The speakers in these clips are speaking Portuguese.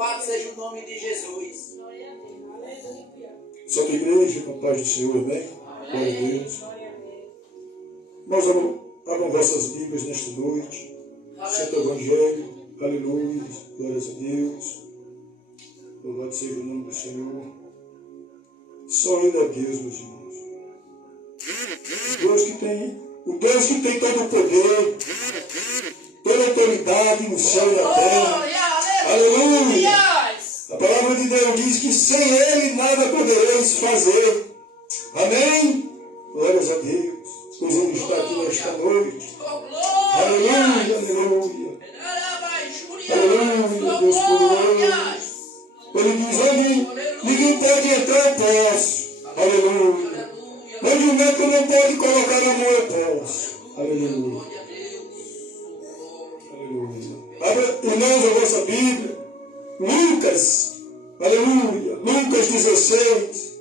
Louvado seja o nome de Jesus. Santa Igreja, com a paz do Senhor, amém? Glória a Deus. Nós abram vossas Bíblias nesta noite. Santo Evangelho, aleluia, glórias a Deus. Louvado seja o nome do Senhor. Só Ele é Deus, meus irmãos. O Deus que tem todo o poder, toda a autoridade no céu e na terra. Aleluia! A palavra de Deus diz que sem Ele nada podereis fazer. Amém? Glórias a Deus. Pois Ele está aqui nesta noite. Aleluia, aleluia. Aleluia, Deus poderoso. Ele diz, onde ninguém pode entrar, eu posso. Aleluia. Onde o médico não pode colocar a mão, eu posso. Aleluia. Aleluia. Abra, irmãos, a vossa Bíblia. Lucas, aleluia. Lucas 16,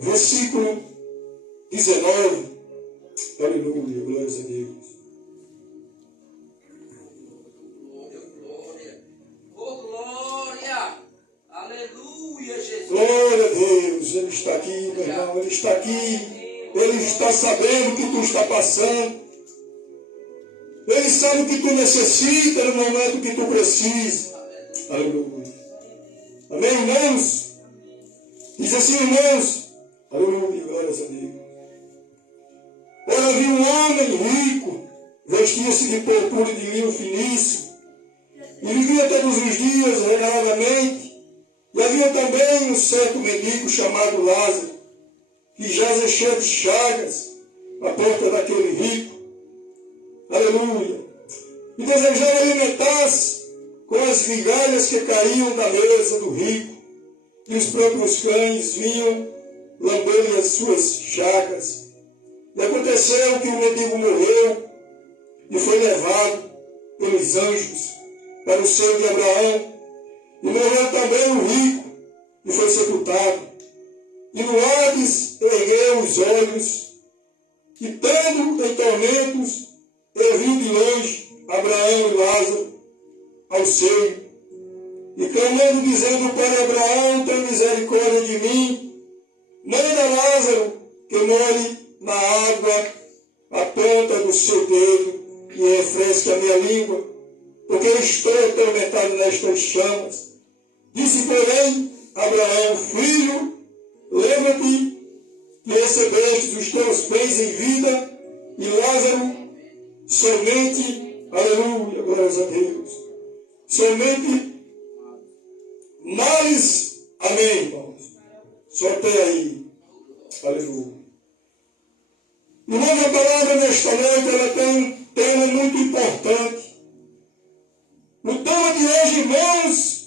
versículo 19. Aleluia, glórias a Deus. Glória a Deus, Ele está aqui, meu irmão, Ele está aqui. Ele está sabendo o que tu está passando. Ele sabe o que tu necessita no momento que tu precisa. Aleluia. Amém, irmãos? Diz assim, irmãos. Aleluia, glórias a Deus. Ora, havia um homem rico, vestia-se de purpura de linho finíssimo, e vivia todos os dias regaladamente. E havia também um certo mendigo chamado Lázaro, que jazia cheio de chagas à porta daquele rico. Aleluia. E desejava alimentar-se com as migalhas que caíam da mesa do rico, e os próprios cães vinham lamber-lhe as suas chagas. E aconteceu que o mendigo morreu e foi levado pelos anjos para o seio de Abraão. E morreu também o rico e foi sepultado. E no Hades ergueu os olhos, e estando em tormentos, viu de longe Abraão e Lázaro ao seio. E clamando, dizendo para Abraão, tem misericórdia de mim, manda Lázaro que molhe na água a ponta do seu dedo e refresque a minha língua, porque eu estou atormentado nestas chamas. Disse, porém, Abraão, filho, lembra-te que recebeste os teus bens em vida, e Lázaro somente, aleluia, glórias a Deus, somente males, amém, irmãos. Só até aí, aleluia. Irmãos, a palavra nesta noite, ela tem um tema muito importante. O tema de hoje, irmãos,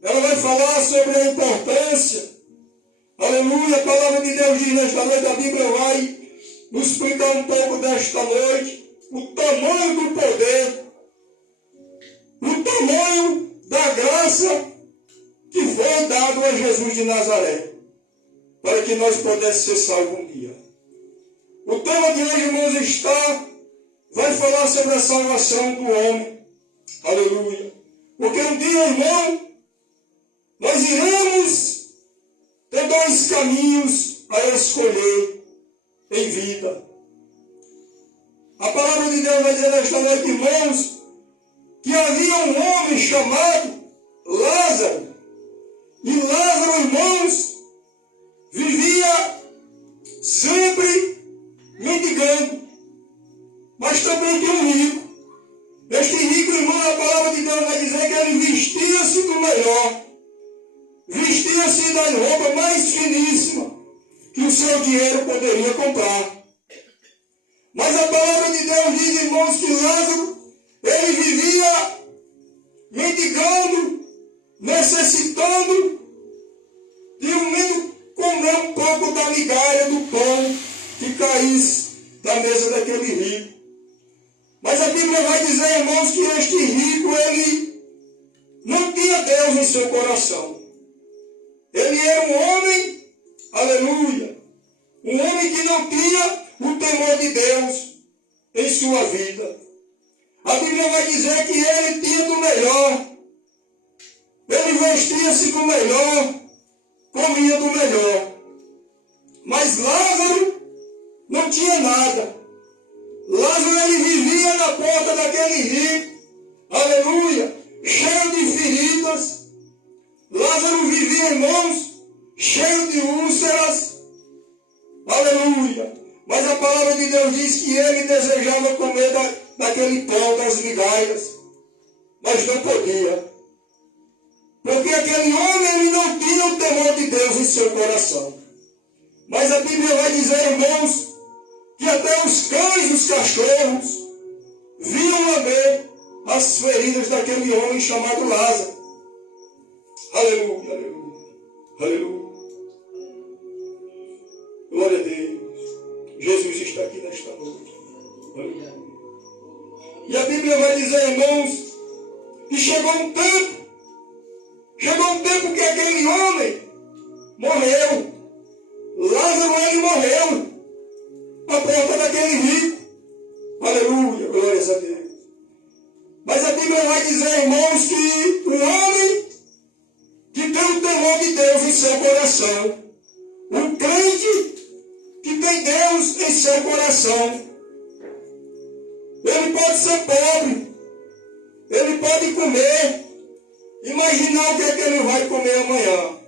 ela vai falar sobre a importância. Aleluia, a palavra de Deus diz nesta noite, a Bíblia vai nos explicar um pouco desta noite, o tamanho do poder, o tamanho da graça que foi dado a Jesus de Nazaré, para que nós pudéssemos ser salvos um dia. O tema de hoje, irmãos, vai falar sobre a salvação do homem. Aleluia. Porque um dia, irmão, nós iremos ter dois caminhos a escolher em vida. A palavra de Deus vai dizer nesta noite, irmãos, que havia um homem chamado Lázaro. E Lázaro, irmãos, vivia sempre mendigando. Mas também tinha um rico. Este rico, irmão, a palavra de Deus vai dizer que ele vestia-se do melhor. Vestia-se das roupas mais finíssimas que o seu dinheiro poderia comprar. Mas a palavra de Deus diz, irmãos, que Lázaro, ele vivia mendigando, necessitando de ao menos comer um pouco da migalha do pão que caísse da mesa daquele rico. Mas a Bíblia vai dizer, irmãos, que este rico, ele não tinha Deus em seu coração. Ele era um homem, aleluia, um homem que não tinha o temor de Deus em sua vida. A Bíblia vai dizer que ele tinha do melhor. Ele vestia-se do melhor, comia do melhor. Mas Lázaro não tinha nada. Lázaro, ele vivia na porta daquele rico, aleluia, cheio de feridas. Lázaro vivia, irmãos, cheio de úlceras, aleluia. Mas a palavra de Deus diz que ele desejava comer daquele pão, das migalhas, mas não podia. Porque aquele homem, ele não tinha o temor de Deus em seu coração. Mas a Bíblia vai dizer, irmãos, que até os cães e os cachorros vinham lamber as feridas daquele homem chamado Lázaro. Aleluia, aleluia, aleluia. Glória a Deus. Jesus está aqui nesta noite. Aleluia. E a Bíblia vai dizer, irmãos, que chegou um tempo que aquele homem morreu. Lázaro, ele morreu à porta daquele rico. Aleluia, glórias a Deus. Mas a Bíblia vai dizer, irmãos, que o homem que tem o temor de Deus em seu coração, o crente que tem Deus em seu coração, ele pode ser pobre, ele pode comer, imaginar o que é que ele vai comer amanhã.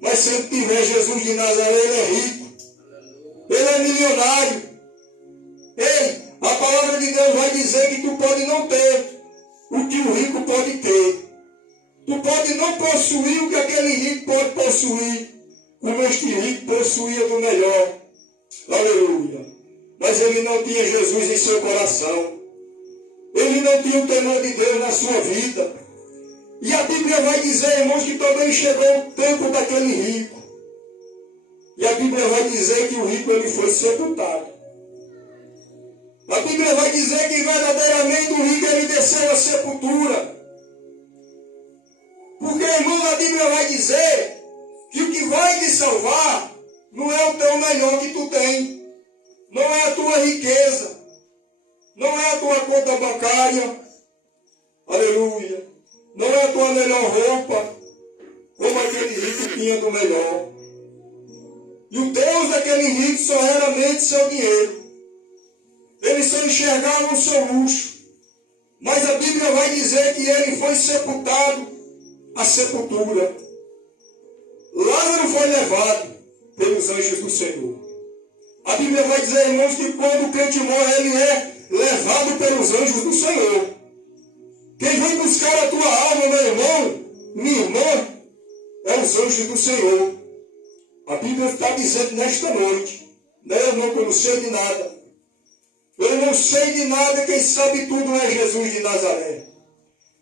Mas se ele tiver Jesus de Nazaré, ele é rico, ele é milionário. Ei, a palavra de Deus vai dizer que tu pode não ter o que o rico pode ter. Tu pode não possuir o que aquele rico pode possuir, como este rico possuía do melhor. Aleluia. Mas ele não tinha Jesus em seu coração. Ele não tinha o temor de Deus na sua vida. E a Bíblia vai dizer, irmãos, que também chegou o tempo daquele rico. E a Bíblia vai dizer que o rico, ele foi sepultado. A Bíblia vai dizer que verdadeiramente o rico, ele desceu à sepultura. Porque, irmão, a Bíblia vai dizer que o que vai te salvar não é o teu melhor que tu tem. Não é a tua riqueza. Não é a tua conta bancária. Aleluia. Não é a tua melhor roupa, como aquele rico tinha do melhor. E o Deus daquele rico só era mente seu dinheiro. Ele só enxergava o seu luxo. Mas a Bíblia vai dizer que ele foi sepultado à sepultura. Lázaro foi levado pelos anjos do Senhor. A Bíblia vai dizer, irmãos, que quando o crente morre, ele é levado pelos anjos do Senhor. Quem vem buscar a tua alma, meu irmão, minha irmã, é os anjos do Senhor. A Bíblia está dizendo nesta noite, né, irmão, que eu não sei de nada. Eu não sei de nada, quem sabe tudo é Jesus de Nazaré.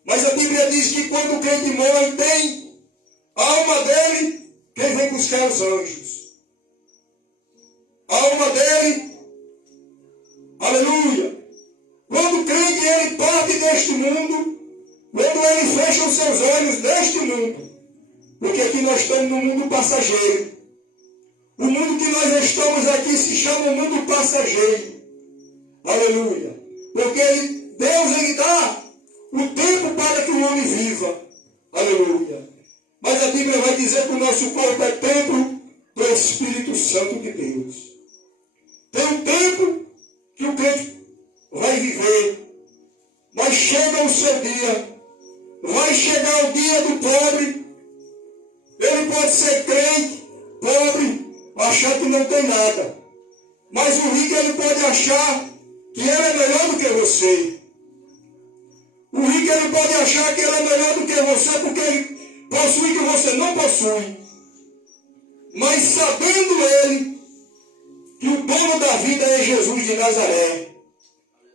Mas a Bíblia diz que quando o crente morre, tem a alma dele, quem vem buscar os anjos. A alma dele, aleluia. Quando o crente, ele parte deste mundo, quando ele fecha os seus olhos deste mundo, porque aqui nós estamos no mundo passageiro. O mundo que nós estamos aqui se chama mundo passageiro. Aleluia. Porque Deus, ele dá o tempo para que o homem viva. Aleluia. Mas a Bíblia vai dizer que o nosso corpo é templo do Espírito Santo de Deus. Tem um tempo que o crente vai viver. Mas chega o seu dia. Vai chegar o dia do pobre. Ele pode ser crente, pobre, achar que não tem nada. Mas o rico, ele pode achar que ele é melhor do que você. O rico, ele pode achar que ele é melhor do que você porque ele possui que você não possui. Mas sabendo ele que o dono da vida é Jesus de Nazaré.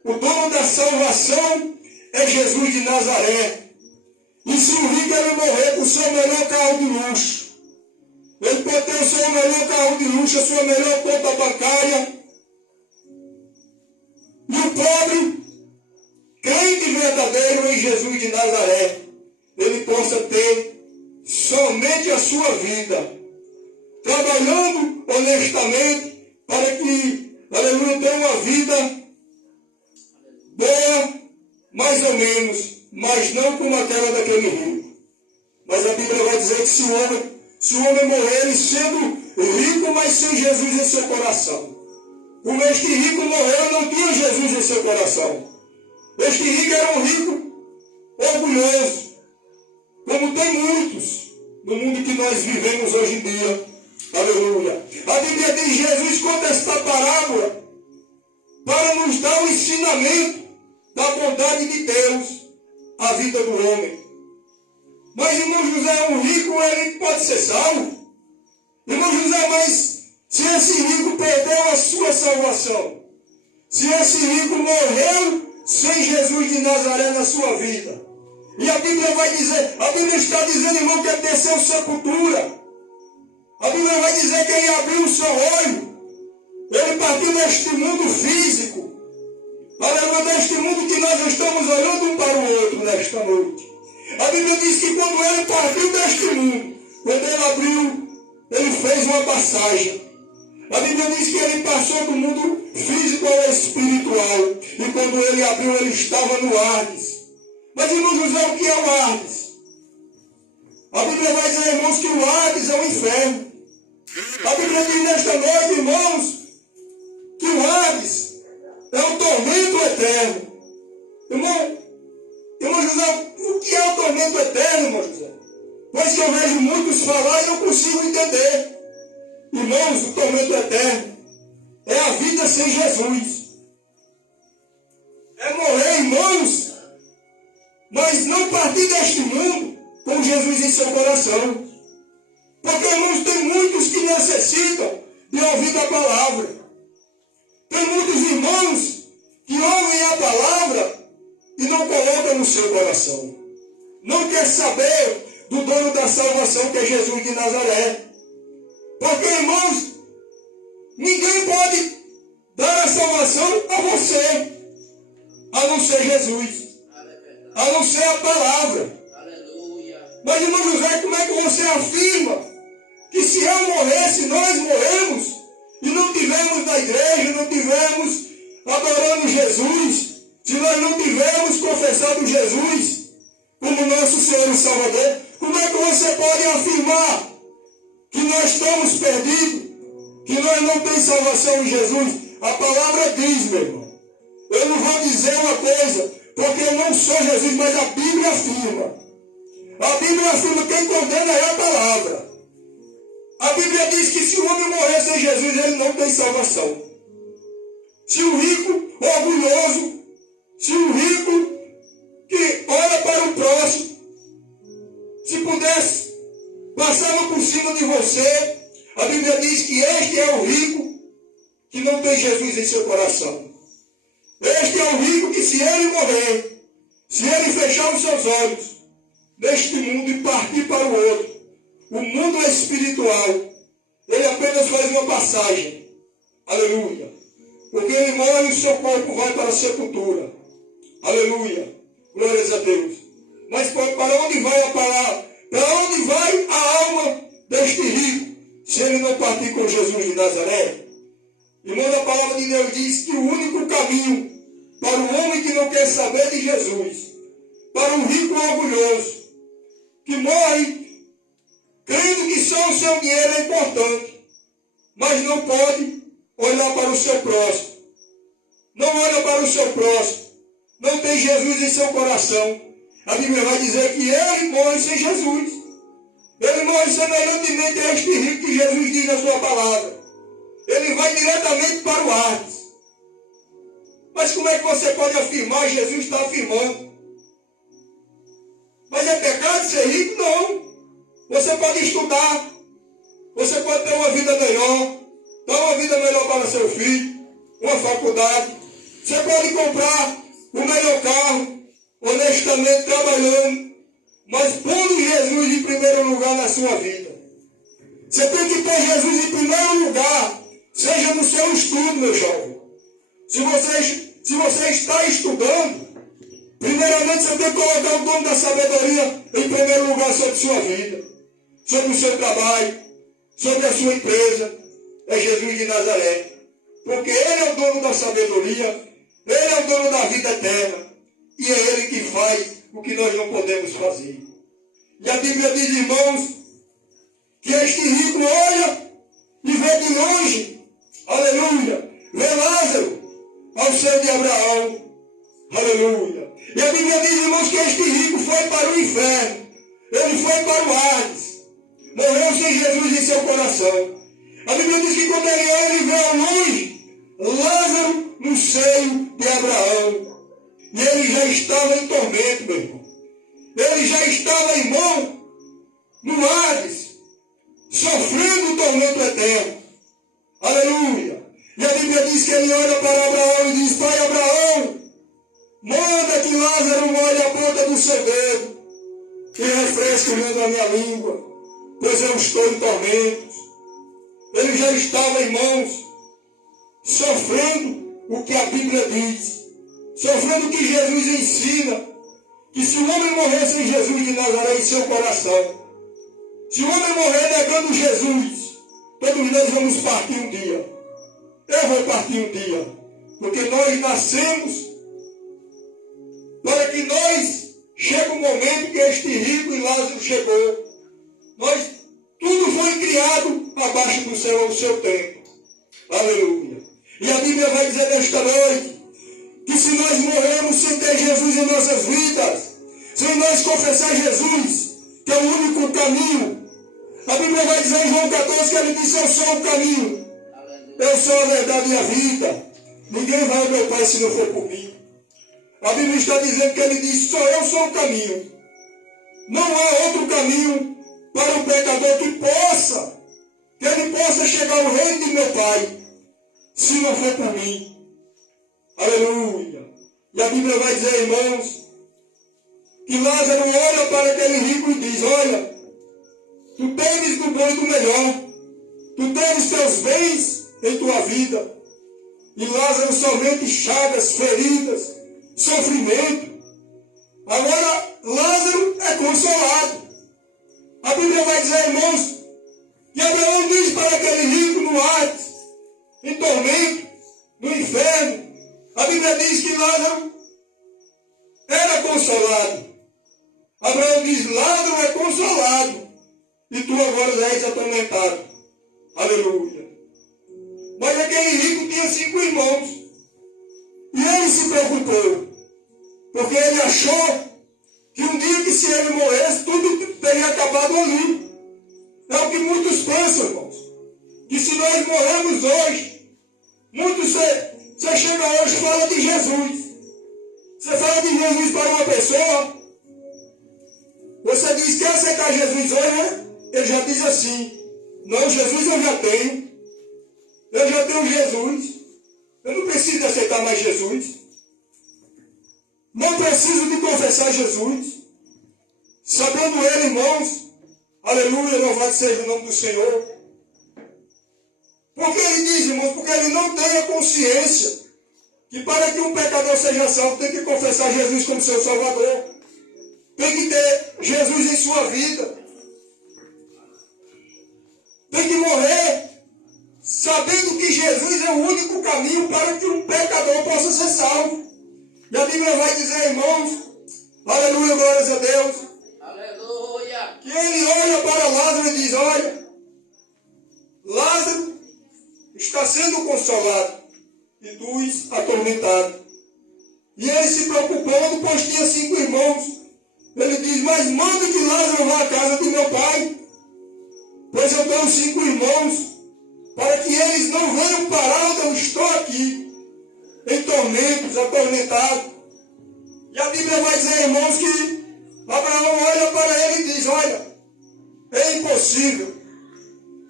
O dono da salvação é Jesus de Nazaré. E se o rico, ele morrer com o seu melhor carro de luxo, ele pode ter o seu melhor carro de luxo, a sua melhor conta bancária. E o pobre, crente verdadeiro em Jesus de Nazaré, ele possa ter somente a sua vida, trabalhando honestamente, para que, aleluia, tenha uma vida boa, mais ou menos, mas não como aquela daquele rico. Mas a Bíblia vai dizer que se o homem morrer, ele sendo rico, mas sem Jesus em seu coração. Como este rico morreu, não tinha Jesus em seu coração. Este rico era um rico orgulhoso, como tem muitos no mundo que nós vivemos hoje em dia. Aleluia. A Bíblia diz: Jesus conta esta parábola para nos dar o ensinamento da bondade de Deus à vida do homem. Mas irmão José, um rico, ele pode ser salvo? Irmão José, mas se esse rico perdeu a sua salvação, se esse rico morreu sem Jesus de Nazaré na sua vida, e a Bíblia vai dizer, a Bíblia está dizendo, irmão, que ele desceu sepultura. A Bíblia vai dizer que ele abriu o seu olho, ele partiu deste mundo físico, aleluia, deste mundo que nós estamos olhando um para o outro nesta noite. A Bíblia diz que quando ele partiu deste mundo, quando ele abriu, ele fez uma passagem. A Bíblia diz que ele passou do mundo físico ao espiritual. E quando ele abriu, ele estava no Hades. Mas, irmão José, o que é o Hades? A Bíblia vai dizer, irmãos, que o Hades é o inferno. A Bíblia diz nesta noite, irmãos, que o Hades é o tormento eterno. Irmão José, o que é o tormento eterno, irmão José? Pois que eu vejo muitos falar e não consigo entender. Irmãos, o tormento eterno é a vida sem Jesus. É morrer, irmãos, mas não partir deste mundo com Jesus em seu coração. Porque, irmãos, tem muitos que necessitam de ouvir a palavra. Tem muitos irmãos que ouvem a palavra e não colocam no seu coração. Não quer saber do dono da salvação, que é Jesus de Nazaré. Porque, irmãos, ninguém pode dar a salvação a você, a não ser Jesus, a não ser a palavra. Mas, irmão José, como é que você afirma que se eu morresse, nós morremos, e não tivemos na igreja, não tivemos adorando Jesus, se nós não tivermos confessado Jesus como nosso Senhor e Salvador, como é que você pode afirmar que nós estamos perdidos, que nós não temos salvação em Jesus? A palavra diz, meu irmão. Eu não vou dizer uma coisa, porque eu não sou Jesus, mas a Bíblia afirma. A Bíblia afirma, quem condena é a palavra. A Bíblia diz que se o homem morrer sem Jesus, ele não tem salvação. Se o rico orgulhoso, se o rico que olha para o próximo, se pudesse passar por cima de você, a Bíblia diz que este é o rico que não tem Jesus em seu coração. Este é o rico que, se ele morrer, se ele fechar os seus olhos neste mundo e partir para o outro, o mundo é espiritual, ele apenas faz uma passagem. Aleluia. Porque ele morre e o seu corpo vai para a sepultura. Aleluia. Glórias a Deus. Mas para onde vai a palavra? Para onde vai a alma deste rico, se ele não partir com Jesus de Nazaré? Irmão, a palavra de Deus diz que o único caminho para o homem que não quer saber de Jesus, para um rico orgulhoso, que morre crendo que só o seu dinheiro é importante, mas não pode olhar para o seu próximo. Não olha para o seu próximo. Não tem Jesus em seu coração. A Bíblia vai dizer que ele morre sem Jesus. Ele morre semelhantemente a este rico que Jesus diz na sua palavra. Ele vai diretamente para o Hades. Mas como é que você pode afirmar? Jesus está afirmando. Mas é pecado ser rico? Não. Você pode estudar. Você pode ter uma vida melhor. Dar uma vida melhor para seu filho. Uma faculdade. Você pode comprar o melhor carro, honestamente trabalhando, mas pondo Jesus em primeiro lugar na sua vida. Você tem que ter Jesus em primeiro lugar, seja no seu estudo, meu jovem. Se você está estudando, primeiramente você tem que colocar o dono da sabedoria em primeiro lugar sobre sua vida, sobre o seu trabalho, sobre a sua empresa. É Jesus de Nazaré. Porque ele é o dono da sabedoria, ele é o dono da vida eterna, e é ele que faz o que nós não podemos fazer. E a Bíblia diz, irmãos, que este rico olha e vê de longe, aleluia, vê Lázaro ao seio de Abraão, aleluia. E a Bíblia diz, irmãos, que este rico foi para o inferno, ele foi para o Hades, morreu sem Jesus em seu coração. A Bíblia diz que quando ele olha, ele vê ao longe Lázaro no seio de Abraão. E ele já estava em tormento, meu irmão. Ele já estava, irmão, no Hades, sofrendo o tormento eterno. Aleluia. E a Bíblia diz que ele olha para Abraão e diz, pai Abraão, manda que Lázaro molhe a ponta do seu dedo e refresque o meu da minha língua, pois eu estou em tormentos. Ele já estava, irmãos, sofrendo o que a Bíblia diz, sofrendo o que Jesus ensina, que se o homem morresse em Jesus de Nazaré em seu coração, se o homem morrer negando Jesus, todos nós vamos partir um dia. Eu vou partir um dia, porque nós nascemos para que nós chegue um momento que este rico e Lázaro chegou. Tudo foi criado abaixo do céu ao seu tempo. Aleluia. E a Bíblia vai dizer nesta noite que se nós morrermos sem ter Jesus em nossas vidas, sem nós confessar Jesus, que é o único caminho, a Bíblia vai dizer em João 14 que ele disse, eu sou o caminho, eu sou a verdade e a vida. Ninguém vai ao meu Pai se não for por mim. A Bíblia está dizendo que ele disse, só eu sou o caminho. Não há outro caminho para o pecador que ele possa chegar ao reino de meu Pai, se não for por mim. Aleluia. E a Bíblia vai dizer, irmãos, que Lázaro olha para aquele rico e diz, olha, tu temes do bom e do melhor, tu temes teus bens em tua vida, e Lázaro somente chagas, feridas, sofrimento. Agora, Lázaro é consolado. A Bíblia vai dizer, irmãos, que Abraão diz para aquele rico no Hades, em tormento, no inferno, a Bíblia diz que Lázaro era consolado. Abraão diz, Lázaro é consolado, e tu agora és atormentado. Aleluia. Mas aquele rico tinha 5 irmãos, e ele se preocupou, porque ele achou que um dia que se ele morresse, tudo teria acabado ali. É o que muitos pensam, irmãos. Que se nós morremos hoje, você chega hoje e fala de Jesus. Você fala de Jesus para uma pessoa, você diz, quer aceitar Jesus hoje, né? Ele já diz assim, não, Jesus eu já tenho. Eu já tenho Jesus. Eu não preciso aceitar mais Jesus. Não preciso de confessar Jesus. Sabendo ele, irmãos, aleluia, louvado seja o nome do Senhor. Porque ele diz, irmãos, porque ele não tem a consciência que para que um pecador seja salvo, tem que confessar Jesus como seu Salvador. Tem que ter Jesus em sua vida. Tem que morrer sabendo que Jesus é o único caminho para que um pecador possa ser salvo. E a Bíblia vai dizer, irmãos, aleluia, glórias a Deus, Aleluia. que ele olha para Lázaro e diz, olha, Lázaro está sendo consolado e tu atormentado. E ele se preocupando, pois tinha 5 irmãos. Ele diz, mas manda que Lázaro vá à casa do meu pai, pois eu tenho 5 irmãos, para que eles não venham parar onde eu estou aqui, em tormentos, atormentado. E a Bíblia vai dizer, irmãos, que Abraão olha para ele e diz, olha, é impossível.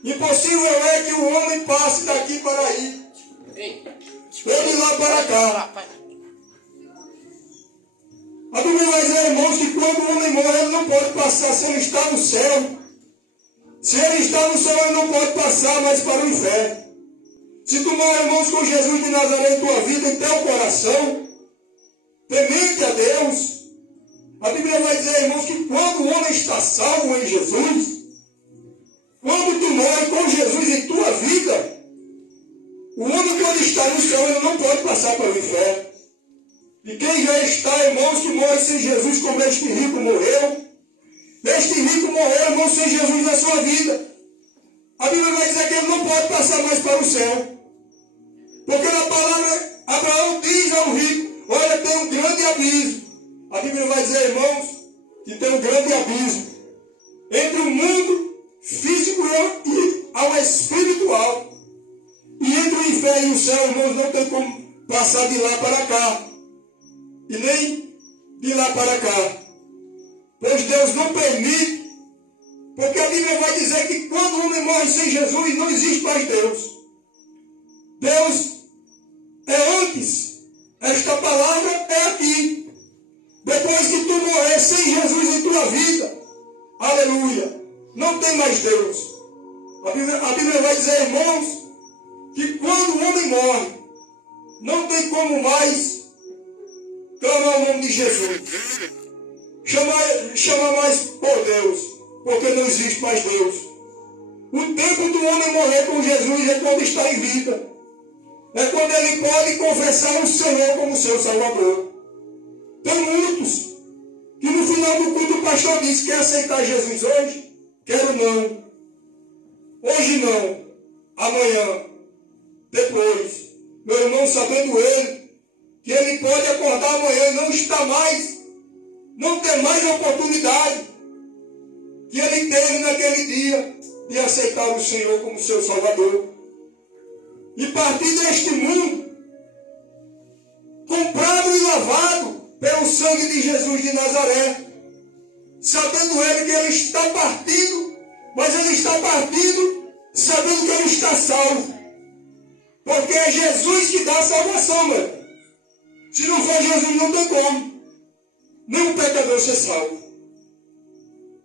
Impossível é que o homem passe daqui para aí. Ele lá para cá. A Bíblia vai dizer, irmãos, que quando o homem morre, ele não pode passar se ele está no céu. Se ele está no céu, ele não pode passar mais para o inferno. Se tu morre, irmãos, com Jesus de Nazaré em tua vida, em teu coração, temente a Deus, a Bíblia vai dizer, irmãos, que quando o homem está salvo em Jesus, quando tu morre com Jesus em tua vida, o homem quando está no céu, ele não pode passar para o inferno. E quem já está, irmãos, que morre sem Jesus, como este rico morreu, Este rico morreu, irmão, sem Jesus na sua vida. A Bíblia vai dizer que ele não pode passar mais para o céu. Porque na palavra, Abraão diz ao rico, olha, tem um grande abismo. A Bíblia vai dizer, irmãos, que tem um grande abismo entre o mundo físico e ao espiritual. E entre o inferno e o céu, irmãos, não tem como passar de lá para cá. E nem de lá para cá. Pois Deus não permite. Porque a Bíblia vai dizer que quando o homem morre sem Jesus, não existe mais Deus. Deus é antes. Esta palavra é aqui. Depois que tu morrer sem Jesus em tua vida, aleluia, não tem mais Deus. A Bíblia vai dizer, irmãos, que quando o homem morre, não tem como mais clamar o nome de Jesus. Chamar mais por Deus, porque não existe mais Deus. O tempo do homem morrer com Jesus é quando está em vida. É quando ele pode confessar o Senhor como seu Salvador. Tem muitos que no final do culto o pastor diz, quer aceitar Jesus hoje? Quero não. Hoje não. Amanhã. Depois. Meu irmão, sabendo ele, que ele pode acordar amanhã e não está mais, não ter mais a oportunidade que ele teve naquele dia de aceitar o Senhor como seu Salvador. E partir deste mundo, comprado e lavado pelo sangue de Jesus de Nazaré, sabendo ele que ele está partindo, mas ele está partindo sabendo que ele está salvo. Porque é Jesus que dá a salvação, meu irmão. Se não for Jesus, não tem como. Nem um pecador ser salvo.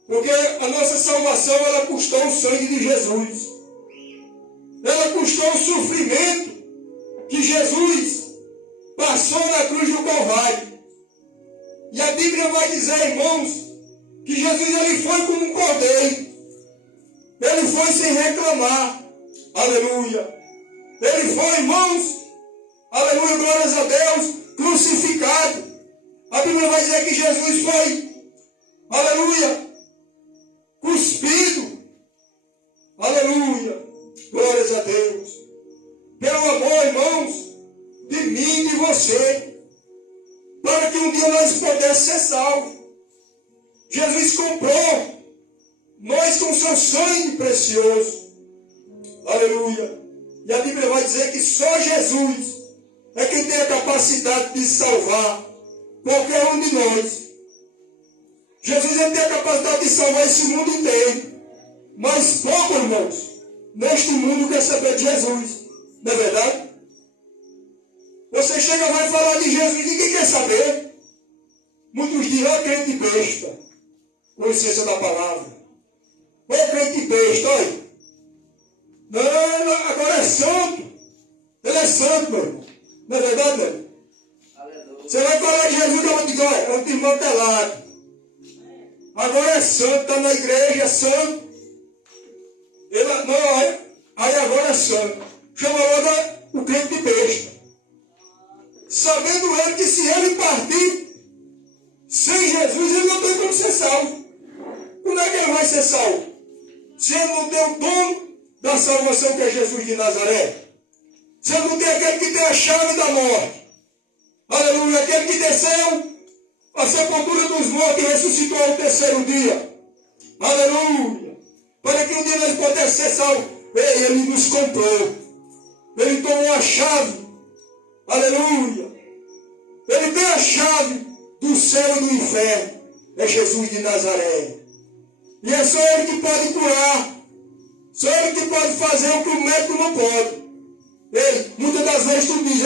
Porque a nossa salvação, ela custou o sangue de Jesus. Ela custou o sofrimento que Jesus passou na cruz do Calvário. E a Bíblia vai dizer, irmãos, que Jesus ele foi como um cordeiro. Ele foi sem reclamar. Aleluia. Ele foi, irmãos, aleluia, glórias a Deus, crucificado. A Bíblia vai dizer que Jesus foi, aleluia, cuspido. Aleluia, glórias a Deus. Pelo amor, irmãos, de mim e de você, para que um dia nós pudéssemos ser salvos. Jesus comprou nós com seu sangue precioso. Aleluia. E a Bíblia vai dizer que só Jesus é quem tem a capacidade de salvar qualquer um de nós. Jesus ele tem a capacidade de salvar esse mundo inteiro. Mas pouco, irmãos, neste mundo quer saber de Jesus. Não é verdade? Você chega e vai falar de Jesus, ninguém quer saber. Muitos dirão, ó crente besta. Com licença da palavra. Ô crente besta, olha. Não, agora é santo. Ele é santo, meu irmão. Não é verdade, meu irmão? Você vai falar de Jesus, que eu vou dizer, olha, é um irmão pelado. Agora é santo, está na igreja, é santo. Ele, não, aí agora é santo. Chama logo o crente de besta. Sabendo ele que se ele partir sem Jesus, ele não tem como ser salvo. Como é que ele vai ser salvo? Se ele não tem o dom da salvação que é Jesus de Nazaré. Se ele não tem aquele que tem a chave da morte. Aleluia, aquele que desceu a sepultura dos mortos e ressuscitou ao terceiro dia. Aleluia. Para que um dia nós pudéssemos ser salvos. Ele nos comprou. Ele tomou a chave. Aleluia. Ele tem a chave do céu e do inferno. É Jesus de Nazaré. E é só ele que pode curar. Só ele que pode fazer o que o médico não pode. Ele, muitas das vezes tu diz,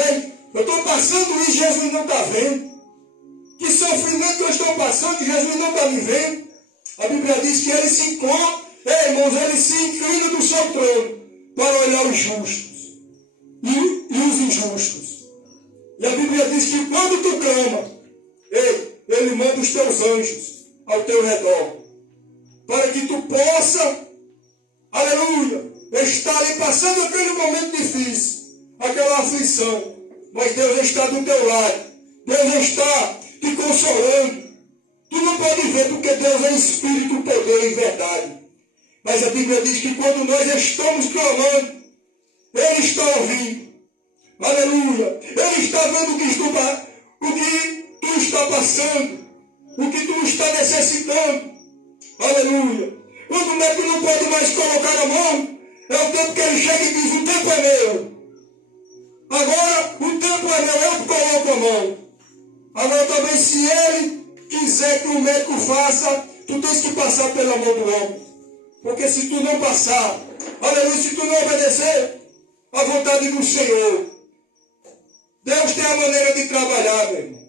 eu estou passando isso, Jesus não está vendo. Que sofrimento que eu estou passando, Jesus não está me vendo. A Bíblia diz que ele se encontra, irmãos, ele se inclina do seu trono para olhar os justos e os injustos. E a Bíblia diz que quando tu clama, ele manda os teus anjos ao teu redor, para que tu possa, aleluia, estar ali passando aquele momento difícil, aquela aflição, mas Deus está do teu lado, Deus está te consolando. Tu não pode ver, porque Deus é espírito, poder e verdade. Mas a Bíblia diz que quando nós estamos clamando, Ele está ouvindo. Aleluia. Ele está vendo o que tu está passando, o que tu está necessitando. Aleluia. Quando o médico não pode mais colocar a mão, é o tempo que ele chega e diz: o tempo é meu. Agora o tempo é meu, eu que coloco a mão. Agora também, se ele quiser que o médico faça, tu tens que passar pela mão do homem. Porque se tu não passar, aleluia, se tu não obedecer à vontade do Senhor, Deus tem a maneira de trabalhar, meu irmão.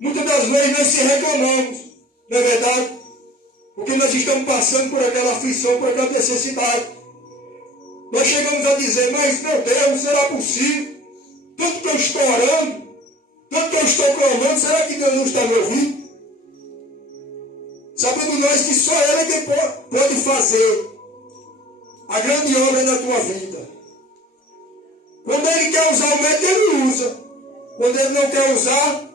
Muitas das vezes nós se reclamamos, não é verdade? Porque nós estamos passando por aquela aflição, por aquela necessidade. Nós chegamos a dizer: mas meu Deus, não será possível? Tanto que eu estou orando, tanto que eu estou clamando, será que Deus não está me ouvindo? Sabendo nós que só Ele é quem pode fazer a grande obra na tua vida. Quando Ele quer usar o médico, Ele usa. Quando Ele não quer usar,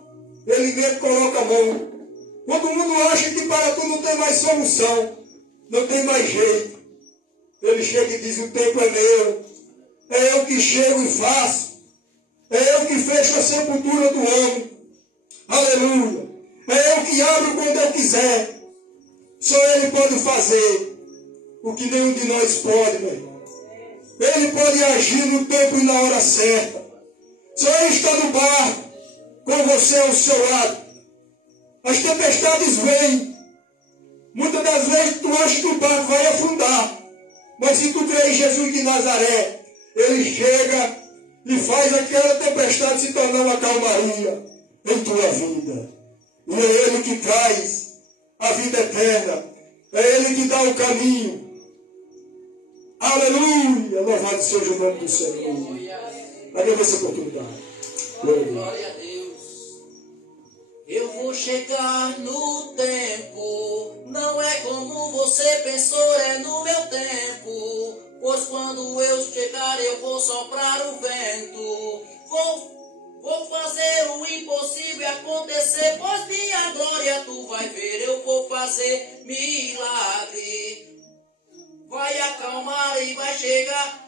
Ele mesmo coloca a mão. Quando o mundo acha que para tu não tem mais solução, não tem mais jeito, Ele chega e diz: o tempo é meu. É eu que chego e faço. É eu que fecho a sepultura do homem. Aleluia. É eu que abro quando eu quiser. Só Ele pode fazer o que nenhum de nós pode, meu irmão. Ele pode agir no tempo e na hora certa. Só Ele está no barco, com você ao seu lado. As tempestades vêm. Muitas das vezes tu acha que o barco vai afundar. Mas se tu crê em Jesus de Nazaré, Ele chega e faz aquela tempestade se tornar uma calmaria em tua vida. E é Ele que traz a vida eterna. É Ele que dá o caminho. Aleluia! Louvado seja o nome do Senhor. Agradeço a oportunidade. Glória a Deus. Eu vou chegar no tempo. Não é como você pensou, é no meu tempo. Pois quando eu chegar, eu vou soprar o vento. Vou fazer o impossível acontecer, pois minha glória tu vai ver. Eu vou fazer milagre. Vai acalmar e vai chegar